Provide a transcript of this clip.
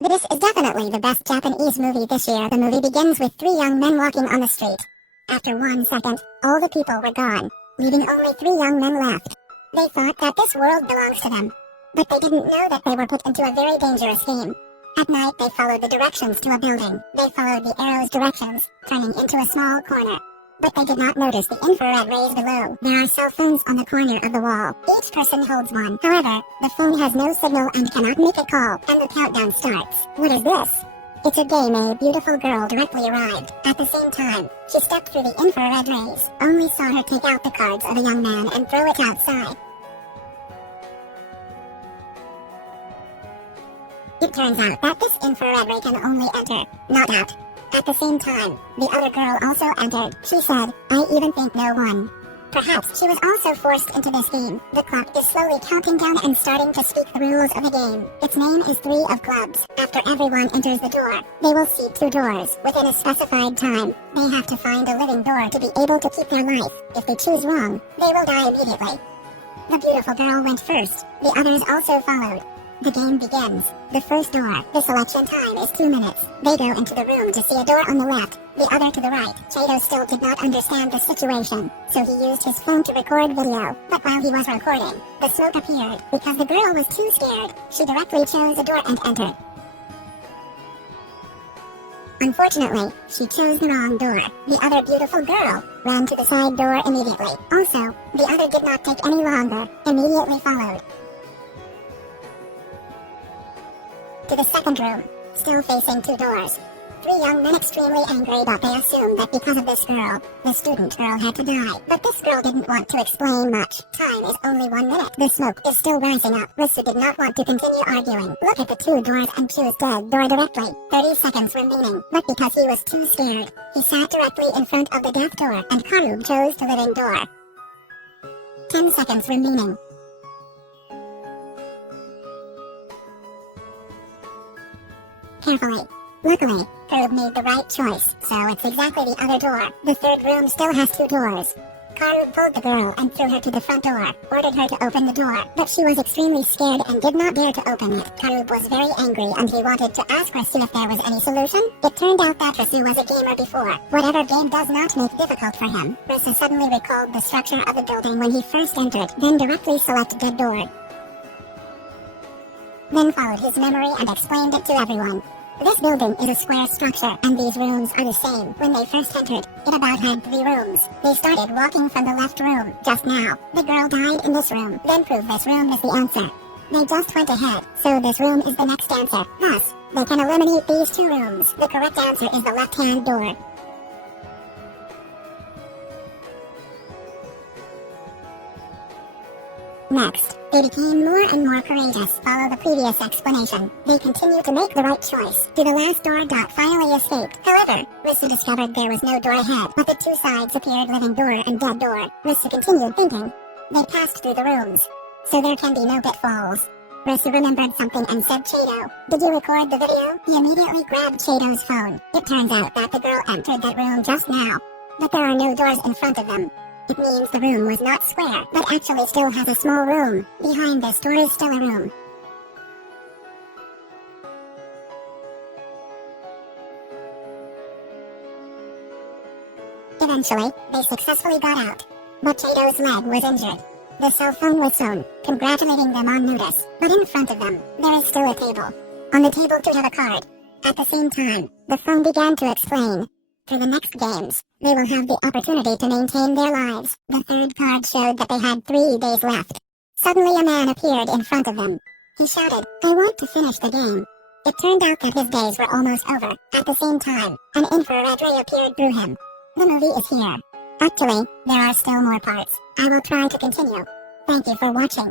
This is definitely the best Japanese movie this year. The movie begins with three young men walking on the street. After 1 second, all the people were gone, leaving only three young men left. They thought that this world belongs to them, but they didn't know that they were put into a very dangerous game. At night, they followed the directions to a building. They followed the arrow's directions, turning into a small corner. But they did not notice the infrared rays below. There are cell phones on the corner of the wall. Each person holds one. However, the phone has no signal and cannot make a call, and the countdown starts. What is this? It's a game. A beautiful girl directly arrived. At the same time, she stepped through the infrared rays. Only saw her take out the cards of a young man and throw it outside. It turns out that this infrared ray can only enter, not out. At the same time, the other girl also entered. She said, "I even think no one." Perhaps she was also forced into this game. The clock is slowly counting down and starting to speak the rules of the game. Its name is Three of Clubs. After everyone enters the door, they will see two doors. Within a specified time, they have to find a living door to be able to keep their life. If they choose wrong, they will die immediately. The beautiful girl went first. The others also followed. The game begins. The first door. The selection time is 2 minutes. They go into the room to see a door on the left, the other to the right. Chado still did not understand the situation, so he used his phone to record video. But while he was recording, the smoke appeared. Because the girl was too scared, she directly chose a door and entered. Unfortunately, she chose the wrong door. The other beautiful girl ran to the side door immediately. Also, the other did not take any longer, immediately followed to the second room, still facing two doors. Three young men extremely angry, but they assumed that because of this girl, the student girl had to die. But this girl didn't want to explain much. Time is only 1 minute. The smoke is still rising up. Risu did not want to continue arguing. Look at the two doors and choose dead door directly. 30 seconds remaining. But because he was too scared, he sat directly in front of the death door, and Karub chose the living door. 10 seconds remaining. Carefully. Luckily, Karub made the right choice, so it's exactly the other door. The third room still has two doors. Karub pulled the girl and threw her to the front door, ordered her to open the door, but she was extremely scared and did not dare to open it. Karub was very angry and he wanted to ask Risu if there was any solution. It turned out that Risu was a gamer before. Whatever game does not make difficult for him. Risu suddenly recalled the structure of the building when he first entered, then directly selected the door. Then followed his memory and explained it to everyone. This building is a square structure, and these rooms are the same. When they first entered, it about had 3 rooms. They started walking from the left room, just now. The girl died in this room, then proved this room is the answer. They just went ahead, so this room is the next answer. Thus, they can eliminate these 2 rooms. The correct answer is the left-hand door. Next, they became more and more courageous. Follow the previous explanation. They continued to make the right choice. To the last door. Finally escaped. However, Risu discovered there was no door ahead, but the 2 sides appeared living door and dead door. Risu continued thinking. They passed through the rooms, so there can be no pitfalls. Risu remembered something and said, "Chado, did you record the video?" He immediately grabbed Chado's phone. It turns out that the girl entered that room just now, but there are no doors in front of them. It means the room was not square, but actually still has a small room. Behind this door is still a room. Eventually, they successfully got out. But Chado's leg was injured. The cell phone was sewn, congratulating them on notice. But in front of them, there is still a table. On the table to have a card. At the same time, the phone began to explain. For the next games, they will have the opportunity to maintain their lives. The third card showed that they had 3 days left. Suddenly a man appeared in front of them. He shouted, "I want to finish the game." It turned out that his days were almost over. At the same time, an infrared ray appeared through him. The movie is here. Actually, there are still more parts. I will try to continue. Thank you for watching.